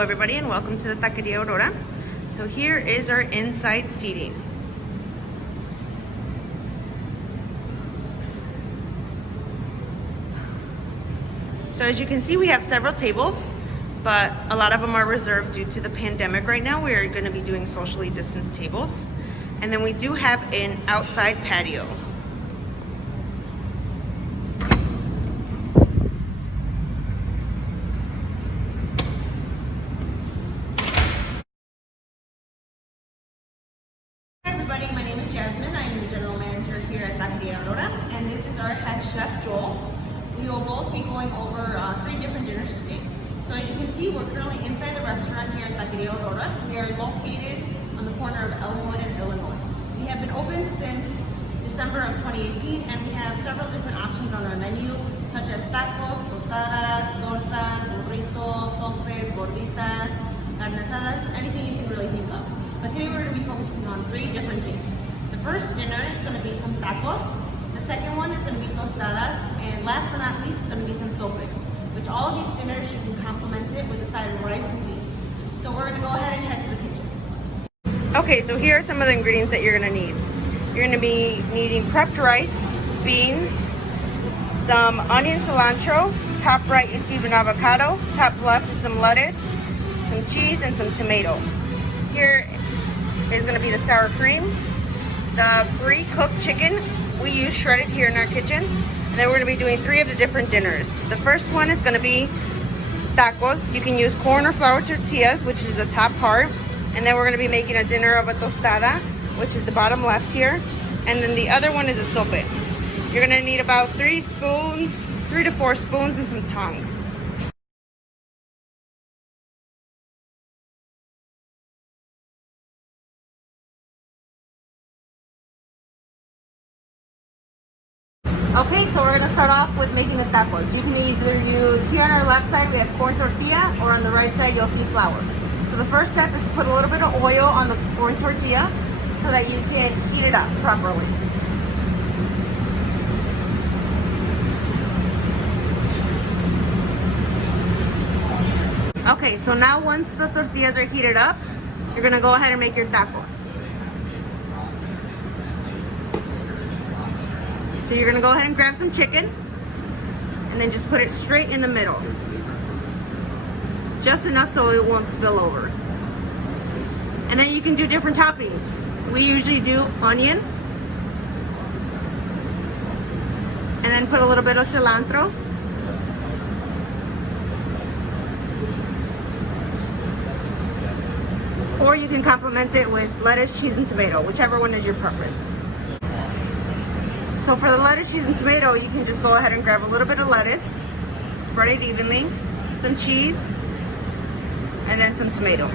everybody, and welcome to the Taqueria Aurora. So here is our inside seating. So as you can see, we have several tables, but a lot of them are reserved due to the pandemic right now. We are going to be doing socially distanced tables. And then we do have an outside patio. Hi everybody, my name is Jasmine. I'm the general manager here at Taqueria Aurora, and this is our head chef, Joel. We will both be going over 3 different dinners today. So as you can see, we're currently inside the restaurant here at Taqueria Aurora. We are located on the corner of Elmwood and Illinois. We have been open since December of 2018, and we have several different options on our menu, such as tacos, tostadas, tortas, burritos, sopes, gorditas, carne asadas, anything you can really think of. But today we're going to be focusing on 3 different things. The first dinner is going to be some tacos. The second one is going to be tostadas, and last but not least is going to be some sopes, which all of these dinners you can complement it with a side of rice and beans. So we're going to go ahead and head to the kitchen. Okay, so here are some of the ingredients that you're going to need. You're going to be needing prepped rice, beans, some onion cilantro, top right you see an avocado, top left is some lettuce, some cheese, and some tomato. Here is going to be the sour cream, the pre-cooked chicken. We use shredded here in our kitchen. And then we're going to be doing 3 of the different dinners. The first one is going to be tacos. You can use corn or flour tortillas, which is the top part. And then we're going to be making a dinner of a tostada, which is the bottom left here. And then the other one is a sope. You're going to need about 3 to 4 spoons, and some tongs. Okay, so we're going to start off with making the tacos. You can either use, here on our left side we have corn tortilla, or on the right side you'll see flour. So the first step is to put a little bit of oil on the corn tortilla so that you can heat it up properly. Okay, so now once the tortillas are heated up, you're going to go ahead and make your tacos. So you're gonna go ahead and grab some chicken and then just put it straight in the middle. Just enough so it won't spill over. And then you can do different toppings. We usually do onion. And then put a little bit of cilantro. Or you can complement it with lettuce, cheese, and tomato, whichever one is your preference. So for the lettuce, cheese, and tomato, you can just go ahead and grab a little bit of lettuce, spread it evenly, some cheese, and then some tomato.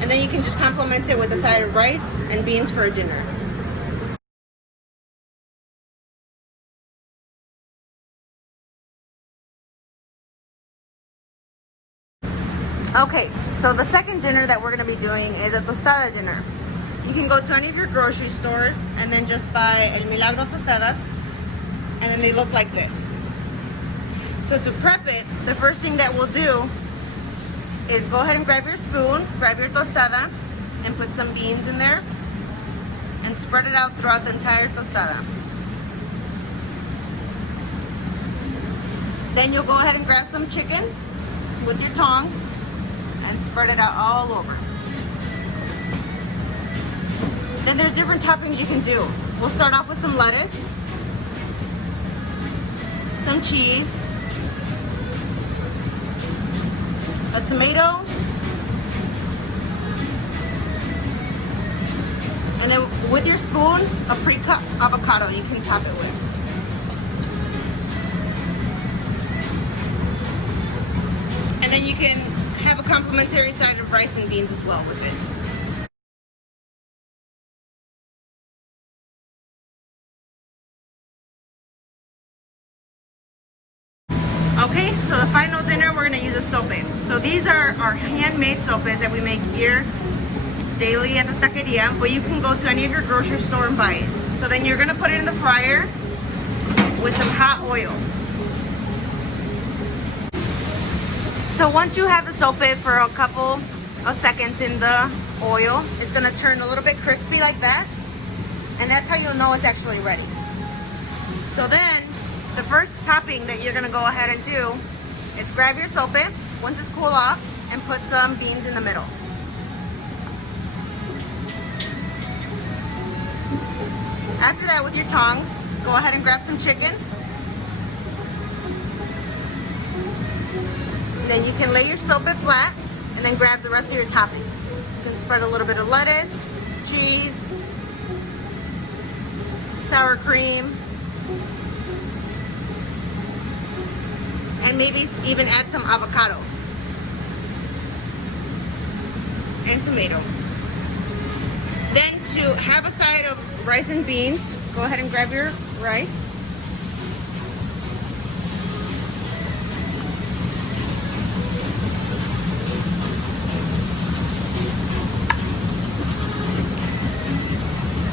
And then you can just complement it with a side of rice and beans for a dinner. Okay, so the second dinner that we're going to be doing is a tostada dinner. You can go to any of your grocery stores and then just buy El Milagro tostadas, and then they look like this. So to prep it, the first thing that we'll do is go ahead and grab your spoon, grab your tostada, and put some beans in there and spread it out throughout the entire tostada. Then you'll go ahead and grab some chicken with your tongs and spread it out all over. Then there's different toppings you can do. We'll start off with some lettuce, some cheese, a tomato, and then with your spoon, a pre-cut avocado you can top it with. And then you can have a complimentary side of rice and beans as well with it. Okay, so the final dinner we're going to use a sope. So these are our handmade sopes that we make here daily at the taqueria, but you can go to any of your grocery store and buy it. So then you're going to put it in the fryer with some hot oil. So once you have the sope for a couple of seconds in the oil, it's gonna turn a little bit crispy like that. And that's how you'll know it's actually ready. So then, the first topping that you're gonna go ahead and do is grab your sope, once it's cool off, and put some beans in the middle. After that, with your tongs, go ahead and grab some chicken. Then you can lay your sope flat and then grab the rest of your toppings. You can spread a little bit of lettuce, cheese, sour cream, and maybe even add some avocado and tomato. Then to have a side of rice and beans, go ahead and grab your rice.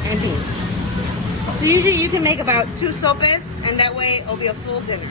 And beans. So usually you can make about 2 sopes, and that way it'll be a full dinner.